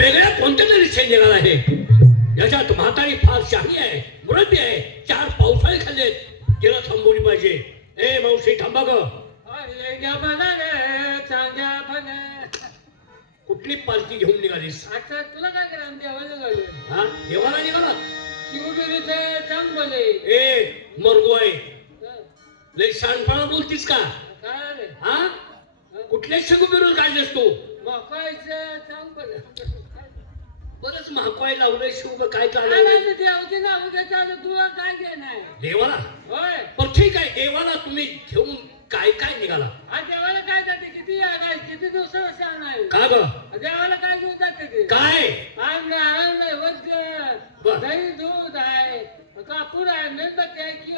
वेगळ्या कोणत्या तरी निघाला आहे. याच्यात म्हातारी फार शाही आहे मुरब्बी आहे. चार पावसाळे खाल्ले तिला थांबवली पाहिजे ए मावशी थांबा ग. कुठली पालखी घेऊन निघालीस? आता तुला काय करा देवाला हा? देवाला निघाला? शिवगिरीचं चांग बोले ए मरगो आहे. लय शांतपणा बोलतीस का? काय रे हा? कुठल्या शगू काढलेस तू? मकायचं चांग बोले बरंच महाकाय लावलंय शिव काय चालू आला देवाचे नाव घेता तुला काय घेणार? देवाला? होय. पण ठीक आहे देवाला तुम्ही घेऊन काय काय निघाला? आज देवाला काय जाते? किती आहे किती दिवसावर शान आहे का ग? देवाला काय घेऊन जाते ते? काय? आमने आनंद आहे बर. वज्र दही दूध आहे कापूर आहे मेणबत्ती आहे की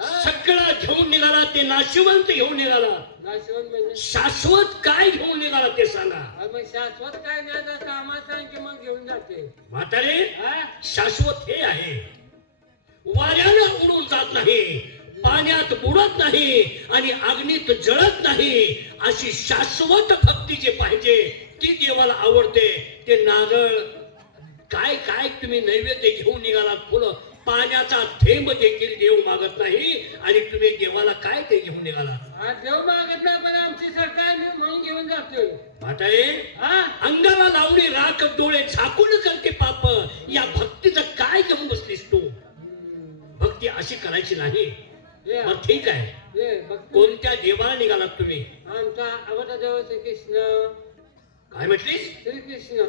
सगळं घेऊन निघाला ते नाशिवंत घेऊन निघाला. नाशिवंत म्हणजे? शाश्वत काय घेऊन निघाला ते सांगा. अरे मग शाश्वत काय सांग की मग घेऊन जाते? म्हातारे? शाश्वत हे आहे. वाऱ्यानं उडून जात नाही पाण्यात बुडत नाही आणि अग्नीत जळत नाही. अशी शाश्वत भक्ती जे पाहिजे ती देवाला आवडते. ते नारळ काय काय तुम्ही नैवेद्य घेऊन निघाला फुलं? पाण्याचा थेंब देखील देव मागत नाही. आणि तुम्ही देवाला काय ते घेऊन निघाला देव मागत नाही पण आमची सरकार मी म्हणून घेऊन म्हातारे हा? अंगाला लावली राख डोळे झाकून करते पाप या भक्तीचं काय घेऊन बसलीस तू? भक्ती अशी करायची नाही. मग ठीक आहे. कोणत्या देवाला निघालात तुम्ही? आमचा आवडता देव श्रीकृष्ण. काय म्हटलीस? श्रीकृष्ण.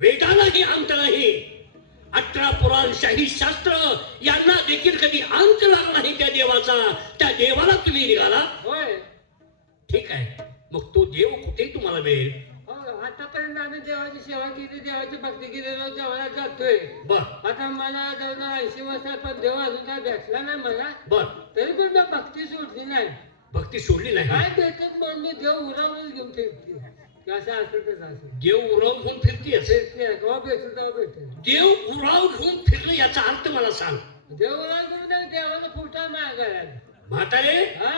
वेदालाही अंत नाही अठरा पुराण शाही शास्त्र यांना देखील कधी अंत लागला नाही त्या देवाचा. त्या देवाला तुम्ही निघाला? होय. ठीक आहे. मग तो देव कुठे तुम्हाला मिळेल? हो आतापर्यंत आम्ही देवाची सेवा केली देवाची भक्ती केली देवाला जातोय. बर. आता मला जवळ ऐंशी वर्ष पण देव अजून काय भेटला नाही मला. बर. तरी पण भक्ती सोडली नाही. भक्ती सोडली नाही काय भेटत मग मी देव उरावून घेऊन फिरते असं असं तसं असं देव उराव घेऊन फिरते केव्हा तेव्हा देव उराव घेऊन फिरणं याचा अर्थ मला सांग. देव उराव नाही, देवाला फुटा मागायला. म्हातारे हा?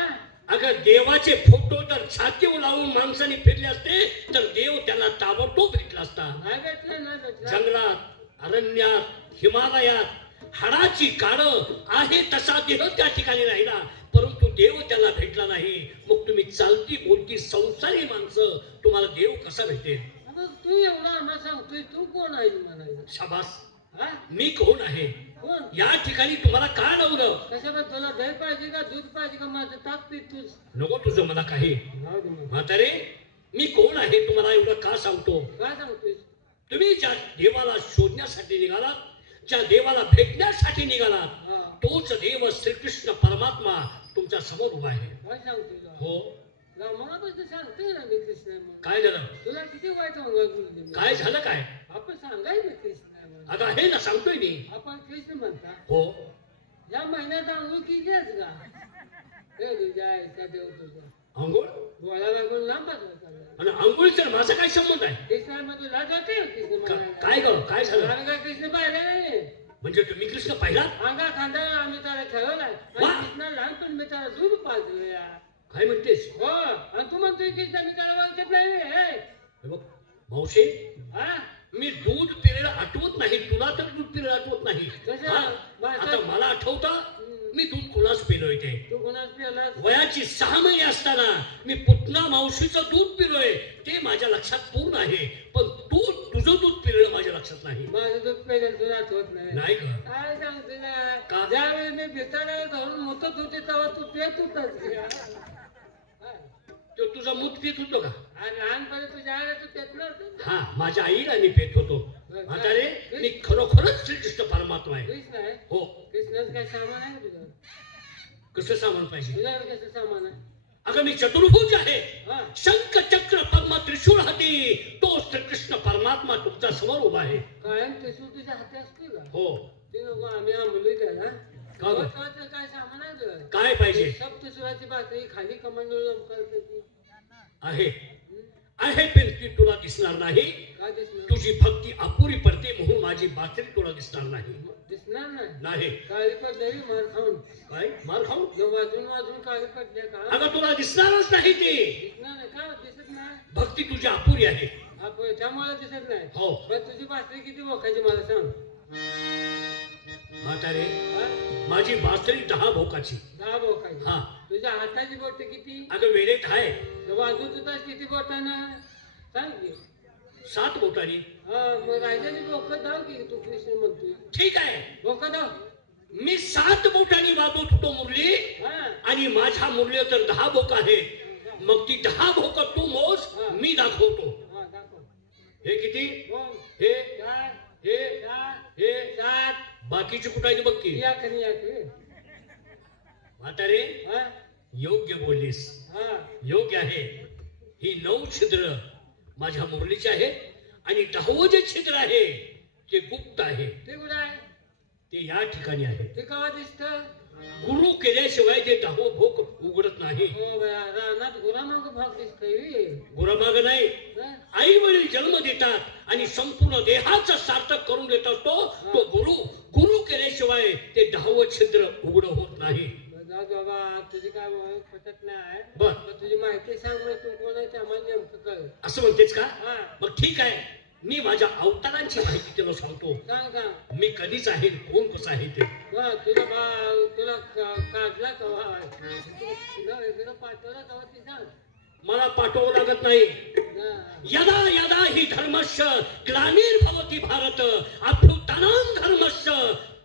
अगं देवाचे फोटो जर छातीवर लावून माणसाने फिरले असते तर देव त्याला ताबडतोब भेटला असता. नाही भेटलं नाही भेटलं. जंगलात अरण्यात हिमालयात हाडाची काळ आहे तसा देह त्या ठिकाणी राहिला. देव त्याला भेटला नाही मग तुम्ही चालती बोलती संसारी माणसं तुम्हाला देव कसा भेटेल? मग तू एवढा आम्हाला सांगतोय तू कोण आहे म्हणायला शाबास. हा? मी कोण आहे? कोण? या ठिकाणी तुम्हाला का नवलं कशाला तुला दही पाहिजे का दूध पाहिजे का माझं ताक पितोस नको तुझं मला काही. जाऊ दे मग. म्हातारे मी कोण आहे तुम्हाला एवढं का सांगतो? काय सांगतोयस? तुम्ही ज्या देवाला शोधण्यासाठी निघालात ज्या देवाला भेटण्यासाठी निघालात हा. तोच देव श्रीकृष्ण परमात्मा तुमच्यासमोर उभा आहे? हो. काय झालं? तुला किती वाईट. काय झालं काय? आपण सांगाय ना कृष्ण. आता हे ना सांगतोय मी. आपण कृष्ण म्हणता. हो. या महिन्यात आंघोळ केली आहेस का हे तुझ्या देव तुझा. आंघोळ डोळा लागून लांब चालला. आणि आंघोळीचा माझा काय संबंध आहे कृष्ण मग तुला जाते कृष्ण का- म्हणायला. काय ग काय झालं काय कृष्ण पाहिला नाही म्हणजे तुम्ही कृष्ण पाहिला अंगा खांदा आम्ही त्याला ठरवलाय वा. आणि कृष्ण लहानपण मी त्याला दूध पाजलं या काय म्हणतेस हो आणि तू म्हणतोय कृष्ण मी त्याला वागत नाही हे. हे बघ मावशे हा मी दूध पिलेलं आठवत नाही तुला तर दूध पिलेलं आठवत नाही कसं? हा? आता मला आठवतं मी दूध कुणाच पिलोय ते? तू कोणाच पिलास? वयाची सहा महिने असताना मी पुतना मावशीचं दूध पिलोय. ते माझ्या लक्षात पूर्ण आहे. पण तू तुझं दूध पिलेलं माझ्या लक्षात नाही. माझं दूध पेलेलं तुला आठवत नाही. काय सांगते का? ना ज्यावेळी मी भिताडाला धरून मोतत होते तेव्हा तू पेत होतास तो तुझा मूत पित होतो का? आणि लहानपणी तुझ्या आईला तू होतं? हा माझ्या आईला मी पेत होतो. म्हातारे मी खरोखरच श्रीकृष्ण परमात्मा आहे. कृष्ण आहे? हो. कृष्णाचं काय सामान आहे तुझं कसं सामान पाहिजे. तुझ्यावर कसं सामान आहे? अगं मी चतुर्भुज आहे. हा. शंख चक्र पद्म त्रिशूळ हाती. तो श्रीकृष्ण परमात्मा तुमच्यासमोर उभा आहे. कायम त्रिशूळ तुझ्या हाती असते का? हो. ते नको आम्ही आंबलोय त्याला. का गं? महत्वाचं काय सामान आहे तुझं काय पाहिजे? सप्तसुराची बाकरी खाली कमांडो लमकावते ती. आहे. आहे दिसणार नाही. तुझी भक्ती अपुरी पडते म्हणून माझी बातरी तुला दिसणार नाही. दिसणार नाही. काळी पडली मार खाऊन. काय? मार खाऊ न वाजून वाजून काळी का? अगं तुला दिसणारच नाही ते. दिसणार नाही. का? दिसत नाही. भक्ती तुझी अपुरी आहे. त्यामुळे दिसत नाही. हो. पण तुझी बासरी किती भोकायची मला सांग. म्हातारे? माझी बासरी दहा भोकाची. दहा भोकायची. हा. तुझ्या हाताची बोट किती? अगं वेळेत आहे. बाजू तुझा किती बोटानं? सांग की सात बोटानी हा मग राहिलेली बोक दाव की तू कृष्ण म्हणतोय. ठीक आहे. बोक दाव मी सात बोटांनी वाजवत होतो मुरली हा. आणि माझ्या मुरली तर दहा भोक आहे मग ती दहा भोक तू मोज मी दाखवतो. हा दाखव. हे किती? दोन हे. चार. हे. चार. हे. सात. बाकीची कुठं आहे ते बघ की? या करी या करी म्हातारे हा. योग्य बोललीस. हा. योग्य आहे. ही नऊ छिद्र माझ्या मुरलीची आहेत आणि दहावं जे छिद्र आहे ते गुप्त आहे. ते कुठं आहे? ते या ठिकाणी आहे. ते केव्हा दिसत? गुरु केल्याशिवाय ते दहावं भोक उघडत नाही. हो रानात गुरामाग भाग गुरामाग नाही? आई वडील जन्म देतात आणि संपूर्ण देहाचा सार्थक करून देत असतो तो गुरु गुरु केल्याशिवाय ते दहावं छिद्र उघड होत नाही. दे बाबा तुझी काय ओळख पटत नाही बर. पण तुझी माहिती सांग बरं तू कोण आहे ते आम्हाला नेमकं कळ. असं म्हणतेस का? हा. मग ठीक आहे. मी माझ्या अवतारांची माहिती तुला सांगतो. सांग सांग. मी कधीच आहे कोण कसं आहे ते. वा तुला बा तुला का- काढला कवा तुला इकडं पाठवला कवा ते सांग. मला पाठवावं लागत नाही. हा. यदा यदा हि धर्मस्य ग्लानिर्भवति भारत अभ्युत्थानं धर्मस्य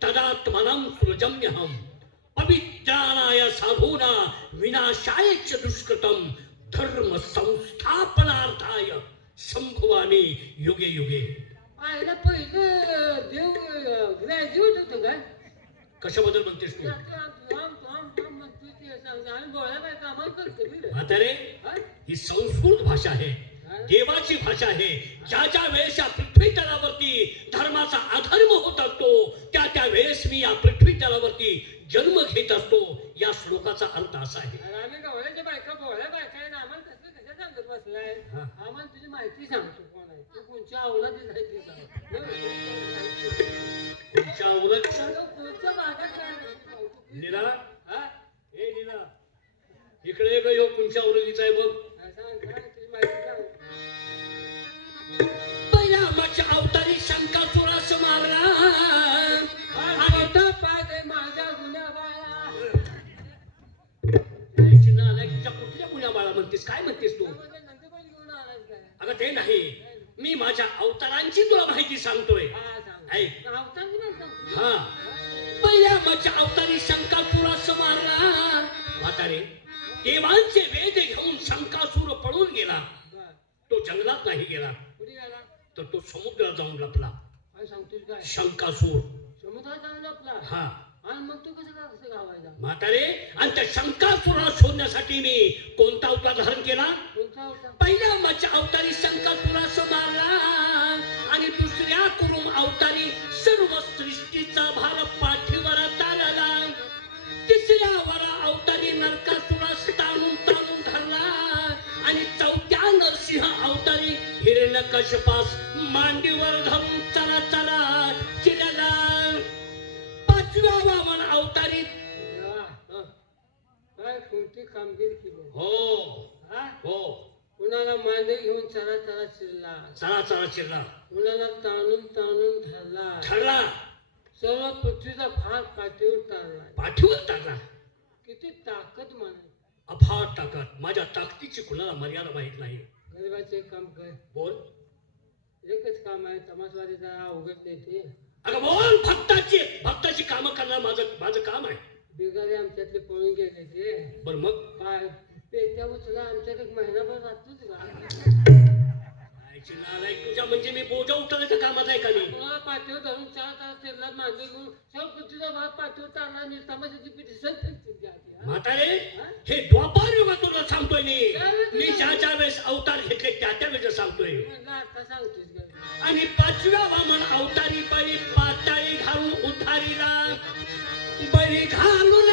तदात्मनं सृजम्यहम्. पवित्राणाय साधूना विनाशाय च दुष्कृतं धर्म संस्थापनार्थाय संभवामी युगे युगे आईला पहिलं देव ग्रॅज्युएट होतो काय कशाबद्दल म्हणतेस तू? म्हातारे हा? ही संस्कृत भाषा आहे हा? देवाची भाषा आहे ज्या ज्या वेळेस या पृथ्वी तलावरती धर्माचा अधर्म होत असतो त्या त्या वेळेस मी या पृथ्वी तलावरती जन्म घेत असतो या श्लोकाचा अर्थ असा आहे. आम्ही गवळ्याच्या बायका बोळ्या बायका आहे ना आम्हाला कसलं कशा सांगत बसलाय? हा. आम्हाला तुझी माहिती सांगतो कोण आहे. तू कोणच्या अवलादी आहे ते सांग. भागात काय? लीला हा? हे लीला इकडे ग ह्यो उलगीचा आहे बघ. म्हणतेस? काय म्हणतेस तू? अगं ते नाही. मी माझ्या अवतारांची तुला माहिती सांगतोय. हा ऐक. हा. पहिल्या माझ्या अवतारी शंकासुरास मारला म्हातारे देवांचे वेद घेऊन शंकासूर पळून गेला. तो जंगलात नाही गेला. तर तो समुद्रात जाऊन लपला. शंकासूर. समुद्रात जाऊन लपला? हा. मग तू कसं कसं गावायला म्हातारे आणि त्या शंकासुराला शोधण्यासाठी मी कोणता अवतार धारण केला? कोणता होता पहिल्या माझ्या अवतारी शंकासुरास मारला आणि दुसऱ्या कुरुम अवतारी सर्व सृष्टीचा भार पाठीवर तारला. तिसऱ्या वरा अवतारी नरकासुरास ताणून ताणून धरला आणि चौथ्या नरसिंह अवतारी हिरण्यकश्यपास मांडीवर धरून चला चला. पाचव्या वामन अवतारी. काय कोणती कामगिरी केली? हो. हा? हो. कुणाला मांडे घेऊन चला चला चिरला चला चला चिरला कुणाला ताणून ताणून धरला? ठरला सर्व पृथ्वीचा भार पाठीवर टाळला पाठीवर टाकला. किती ताकद म्हणे अफाट ताकद. माझ्या ताकदीची कुणाला मर्यादा माहीत नाही. गरीबाचे काम कर. बोल. एकच काम आहे तमासवादी जरा अवघड नाही ते. अगं बोल भक्ताची भक्ताची कामं करणार माझं माझं काम आहे. बिगारे आमच्यातले पळून गेले ते बर मग? पाय पेट्या उचला आमच्यात एक महिनाभर राहतोच का? आईची नालायक तुझ्या म्हणजे मी बोजा उचलायचं कामाचं आहे का मी? पाठीवर धरून चार तास फिरला घेऊन. पृथ्वीचा भार पाठीवर म्हातारे हे? द्वापार युगात तुला सांगतोय मी. मी ज्या ज्या वेळेस अवतार घेतले त्या त्या वेळेस सांगतोय म्हणलं आता सांगतोस का आणि पाचव्या वामन अवतारी बळी पाताळी घालून उतारीला बळी घालून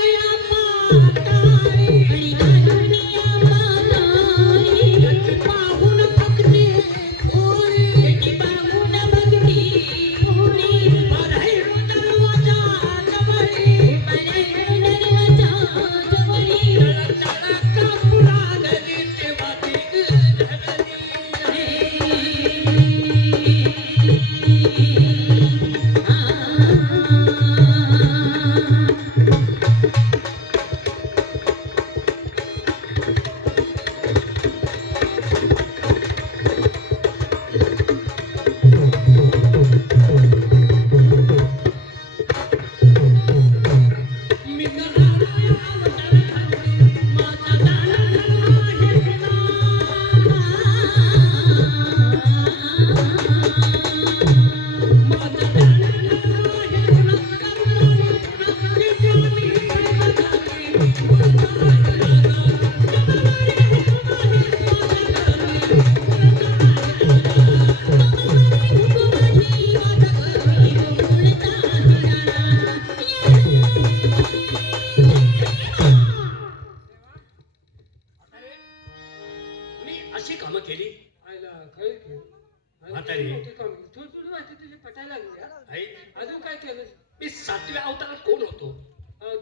अजून काय केलं? मी सातव्या अवतारात कोण होतो?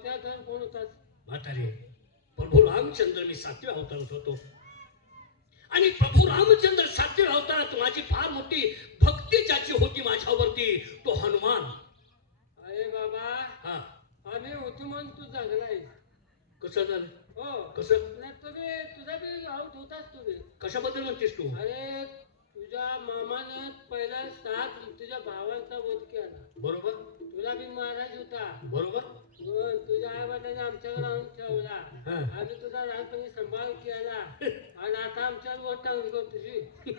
त्या दोन कोण होतात म्हातारे प्रभू रामचंद्र मी सातव्या अवतारात होतो. आणि प्रभू रामचंद्र सातव्या अवतारात माझी फार मोठी भक्ती ज्याची होती माझ्यावरती तो हनुमान. अरे बाबा हा. आम्ही होतो म्हणून तू जगलाय कसं झालं? हो. कसं? नाही तुम्ही तुझा बी आऊट होताच तुम्ही. कशाबद्दल म्हणतेस तू? अरे तुझ्या मामानं पहिला सात तुझ्या भावांचा वध केला बरोबर तुला बी महाराज होता बरोबर तुझ्या आई वडिलांनी आमच्याकडे आणून ठेवला हा. आम्ही तुझा लहानपणी सांभाळ केला आणि आता आमच्यावर वोट टांगली कर तुझी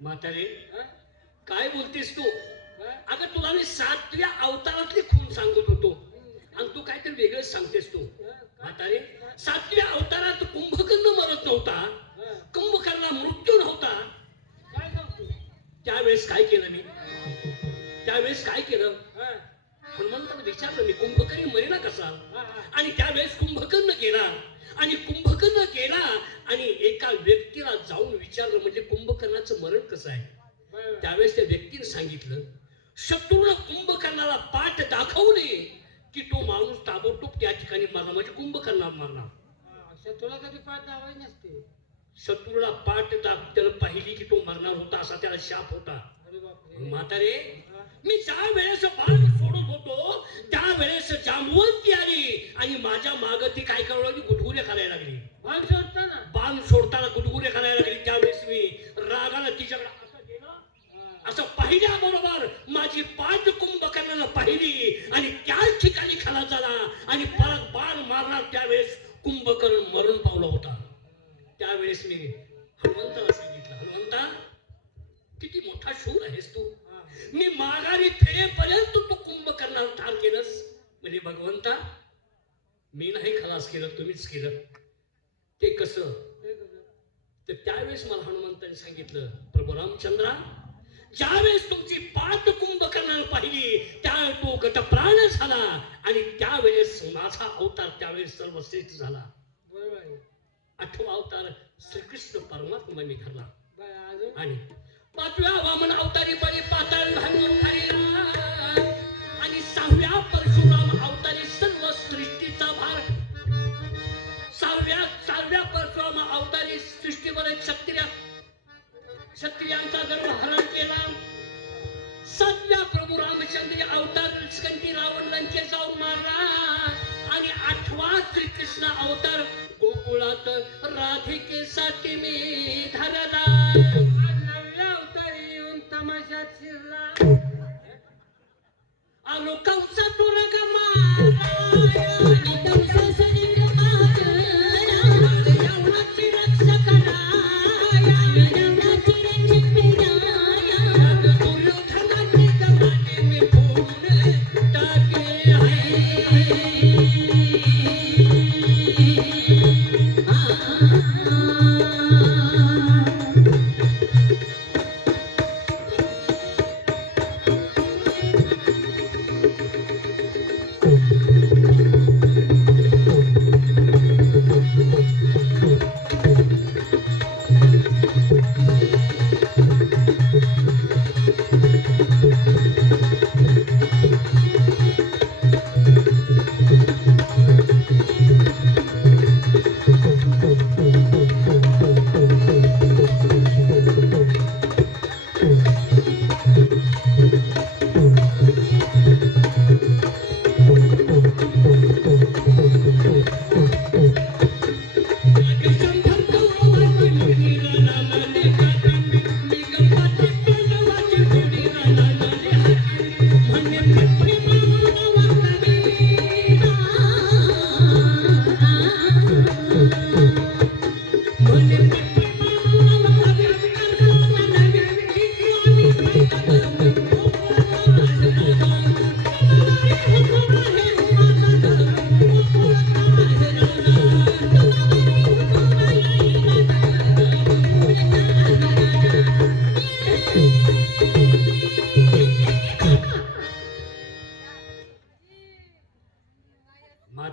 म्हातारे हा? काय बोलतेस तू? अगं तुला मी सातव्या अवतारातली खून सांगत होतो आणि तू काहीतरी वेगळंच सांगतेस तू हा? काय? म्हातारे सातव्या अवतारात कुंभकर्ण मरत नव्हता हा. कुंभकर्णा मृत्यू नव्हता त्यावेळेस काय केलं मी? त्यावेळेस काय केलं? हा? हनुमंताला विचारलं मी कुंभकर्ण मरेना कसा. आणि त्यावेळेस कुंभकर्ण गेला. आणि कुंभकर्ण गेला आणि एका व्यक्तीला जाऊन विचारलं म्हणजे कुंभकर्णाचं मरण कसं आहे. त्यावेळेस त्या व्यक्तीने सांगितलं शत्रूला कुंभकर्णाला पाठ दाखवले की तो माणूस ताबडतोब त्या ठिकाणी मारणार म्हणजे कुंभकर्णाला असं तुला कधी पाठ दावाई नसते. शत्रूला पाठ दाब त्याला पाहिली की तो मरणार होता असा त्याला शाप होता. म्हातारे? मी ज्या वेळेस बाण सोडत होतो त्यावेळेस जांबवंती आली आणि माझ्या माग ती काय करायला लागली? गुटगुल्या करायला लागली. भाग सोडताना? बाण सोडताना गुटगुल्या करायला लागली त्यावेळेस मी. रागानं तिच्याकडे असं हा. असं पाहिल्याबरोबर माझी पाठ कुंभकर्णानं पाहिली आणि त्याच ठिकाणी खाला झाला आणि परत बाण मारणार त्यावेळेस कुंभकर्ण मरण पावला होता. त्यावेळेस मी हनुमंताला सांगितलं हनुमंता किती मोठा शूर आहेस तू. मी माघारी फिरेपर्यंत तू कुंभकर्णाला ठार केलंस. म्हणजे भगवंता मी नाही खलास केलं तुम्हीच केलं. ते कसं? तर त्यावेळेस मला हनुमंताने सांगितलं प्रभू रामचंद्रा ज्यावेळेस तुमची पाठ कुंभकर्णानं पाहिली त्यावेळेस तो गटप्राण झाला आणि त्यावेळेस माझा अवतार त्यावेळेस सर्वश्रेष्ठ झाला. बरोबर आठवा अवतार श्रीकृष्ण परमात्मा मी ठरला बरं, अजून आणि पाचव्या वामन अवतारी बळी पाताळ खालीला आणि सहाव्या Thank you.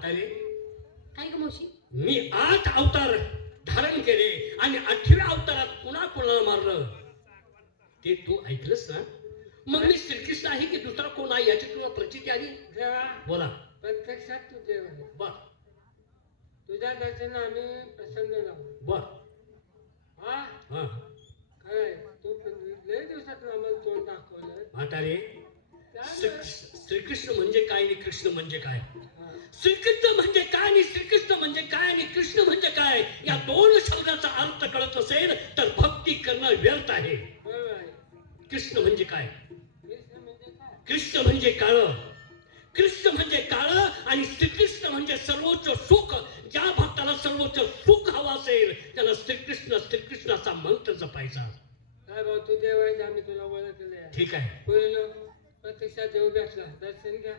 म्हातारे काय ग मावशी? मी आठ अवतार धारण केले आणि आठव्या अवतारात कुणा कोणाला मारलं? ते तू ऐकलंस ना? मग मी श्रीकृष्ण आहे की दुसरा कोण आहे याची तुला प्रचिती आली बोला. प्रत्यक्षात तू देव आहे बर तुझ्या दर्शन आम्ही प्रसन्न झालो. बर हा? हा. काय? तू लय दिवसात आम्हाला तोंड दाखवलं. म्हातारे त्या श्रीकृष्ण म्हणजे काय आणि कृष्ण म्हणजे काय? श्रीकृष्ण म्हणजे काय आणि श्रीकृष्ण म्हणजे काय आणि कृष्ण म्हणजे काय? या दोन शब्दाचा अर्थ कळत असेल तर भक्ती करणं व्यर्थ आहे. कृष्ण म्हणजे काय? कृष्ण म्हणजे काय? कृष्ण म्हणजे काळ. कृष्ण म्हणजे काळ आणि श्रीकृष्ण म्हणजे सर्वोच्च सुख. ज्या भक्ताला सर्वोच्च सुख हवं असेल त्याला श्रीकृष्ण श्रीकृष्णाचा मंत्र जपायचा. काय भाऊ तू आम्ही तुला ओळखलं. ठीक आहे. प्रत्यक्षात देव भेटला. दर्शन घ्या.